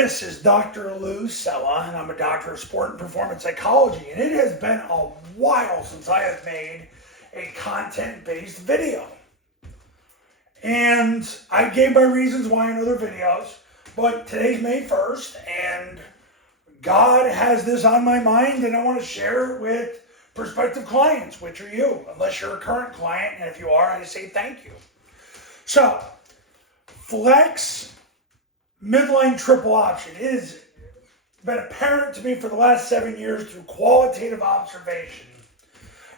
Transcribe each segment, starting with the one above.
This is Dr. Lou Sella, and I'm a doctor of sport and performance psychology, and it has been a while since I have made a content-based video. And I gave my reasons why in other videos, but today's May 1st, and God has this on my mind, and I want to share it with prospective clients, which are you, unless you're a current client, and if you are, I say thank you. So, Flex Midline Triple Option. It has been apparent to me for the last 7 years through qualitative observation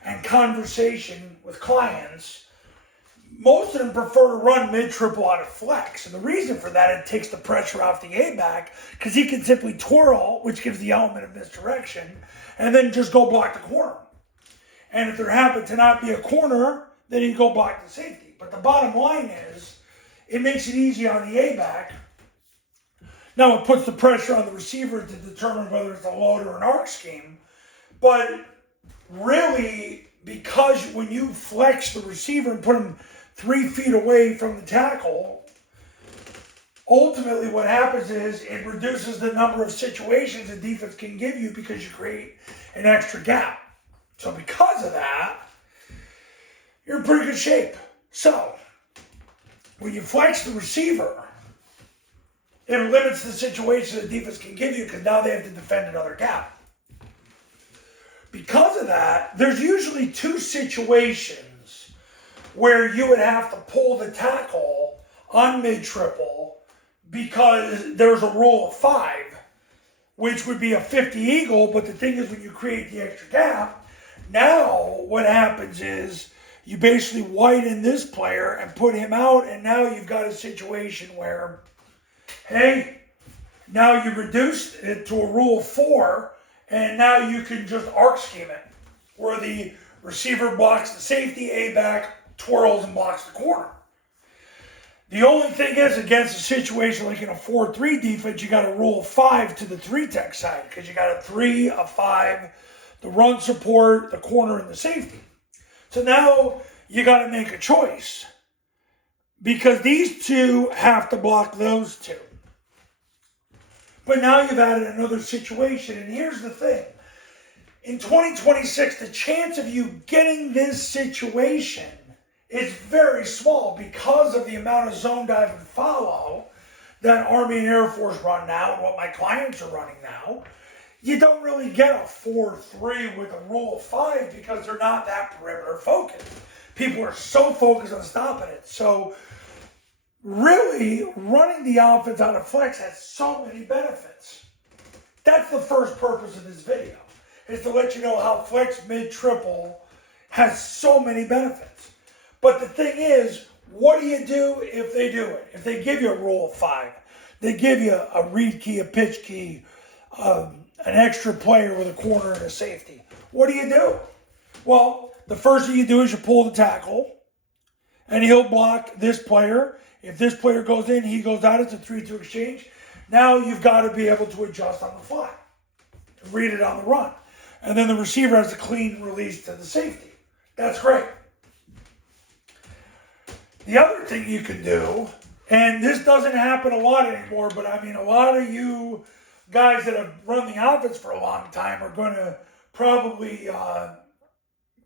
and conversation with clients. Most of them prefer to run mid-triple out of flex. And the reason for that, it takes the pressure off the A-back because he can simply twirl, which gives the element of misdirection, and then just go block the corner. And if there happened to not be a corner, then he'd go block the safety. But the bottom line is, it makes it easy on the A-back. Now it puts the pressure on the receiver to determine whether it's a load or an arc scheme. But really, because when you flex the receiver and put him 3 feet away from the tackle, ultimately what happens is it reduces the number of situations the defense can give you because you create an extra gap. So because of that, you're in pretty good shape. So when you flex the receiver, it limits the situation the defense can give you because now they have to defend another gap. Because of that, there's usually 2 situations where you would have to pull the tackle on mid-triple because there's a rule of 5, which would be a 50 eagle, but the thing is when you create the extra gap, now what happens is you basically widen this player and put him out, and now you've got a situation where, hey, now you reduced it to a rule of 4, and now you can just arc scheme it, where the receiver blocks the safety, A-back twirls and blocks the corner. The only thing is, against a situation like in a 4-3 defense, you got a rule of 5 to the 3-tech side, because you got a 3, a 5, the run support, the corner, and the safety. So now you got to make a choice, because these 2 have to block those 2. But now you've added another situation, and here's the thing. In 2026, the chance of you getting this situation is very small because of the amount of zone dive and follow that Army and Air Force run now and what my clients are running now. You don't really get a 4-3 with a rule of 5 because they're not that perimeter focused. People are so focused on stopping it. So really, running the offense out of flex has so many benefits. That's the first purpose of this video, is to let you know how flex mid-triple has so many benefits. But the thing is, what do you do if they do it? If they give you a rule of 5, they give you a read key, a pitch key, an extra player with a corner and a safety. What do you do? Well, the first thing you do is you pull the tackle, and he'll block this player. If this player goes in, he goes out. It's a 3-2 exchange. Now you've got to be able to adjust on the fly, read it on the run. And then the receiver has a clean release to the safety. That's great. The other thing you can do, and this doesn't happen a lot anymore, but I mean, a lot of you guys that have run the offense for a long time are going to probably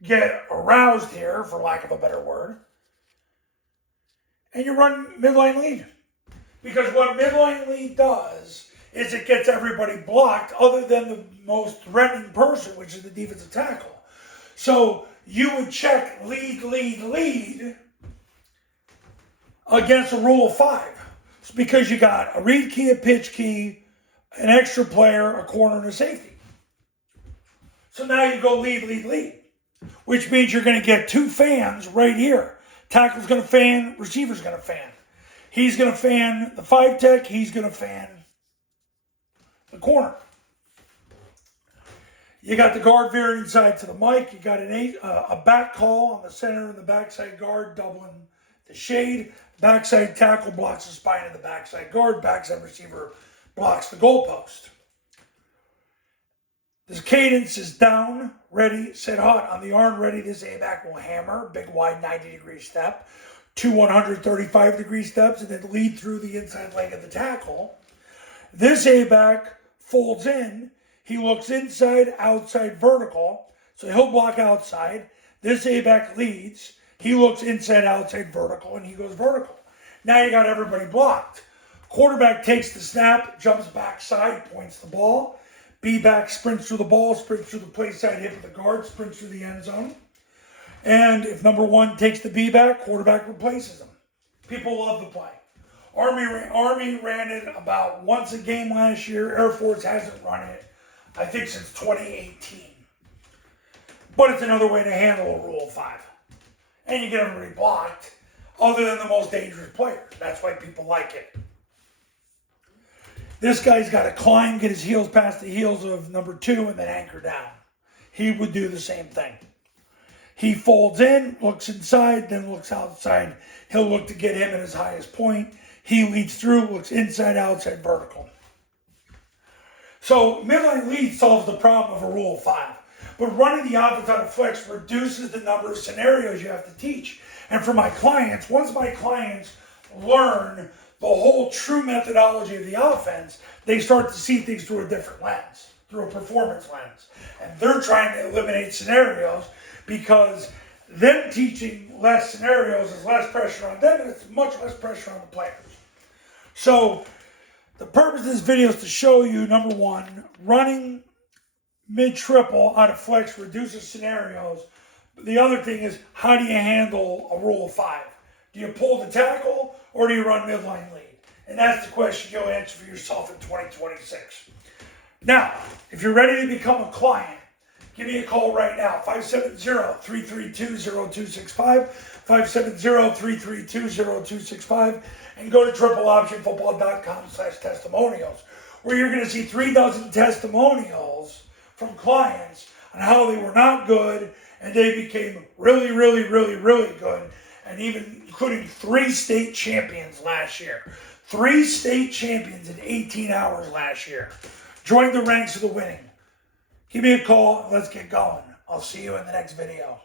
get aroused here, for lack of a better word. And you run midline lead. Because what midline lead does is it gets everybody blocked other than the most threatening person, which is the defensive tackle. So you would check lead against a rule of 5. It's because you got a read key, a pitch key, an extra player, a corner, and a safety. So now you go lead, which means you're going to get 2 fans right here. Tackle's going to fan, receiver's going to fan. He's going to fan the 5-tech, he's going to fan the corner. You got the guard veering inside to the mic. You got a back call on the center and the backside guard, doubling the shade. Backside tackle blocks the spine of the backside guard. Backside receiver blocks the goalpost. This cadence is down, ready, set, hot. On the arm, ready, this A-back will hammer. Big, wide 90-degree step. 2 135-degree steps, and then lead through the inside leg of the tackle. This A-back folds in. He looks inside, outside, vertical. So he'll block outside. This A-back leads. He looks inside, outside, vertical, and he goes vertical. Now you got everybody blocked. Quarterback takes the snap, jumps backside, points the ball. B-back sprints through the ball, sprints through the play side, hit with the guard, sprints through the end zone. And if number one takes the B-back, quarterback replaces him. People love the play. Army ran it about once a game last year. Air Force hasn't run it, I think, since 2018. But it's another way to handle a Rule of 5. And you get everybody blocked, other than the most dangerous players. That's why people like it. This guy's got to climb, get his heels past the heels of number 2, and then anchor down. He would do the same thing. He folds in, looks inside, then looks outside. He'll look to get him at his highest point. He leads through, looks inside, outside, vertical. So midline lead solves the problem of a Rule of 5. But running the offense out of flex reduces the number of scenarios you have to teach. And for my clients, once my clients learn the whole true methodology of the offense, they start to see things through a different lens, through a performance lens. And they're trying to eliminate scenarios because them teaching less scenarios is less pressure on them and it's much less pressure on the players. So the purpose of this video is to show you, number one, running mid-triple out of flex reduces scenarios. The other thing is, how do you handle a Rule of 5? Do you pull the tackle or do you run midline lead? And that's the question you'll answer for yourself in 2026. Now, if you're ready to become a client, give me a call right now, 570-332-0265, 570-332-0265, and go to tripleoptionfootball.com/testimonials, where you're going to see 36 testimonials from clients on how they were not good and they became really, really, really, really good, and even including 3 state champions last year. 3 state champions in 18 hours last year. Join the ranks of the winning. Give me a call. Let's get going. I'll see you in the next video.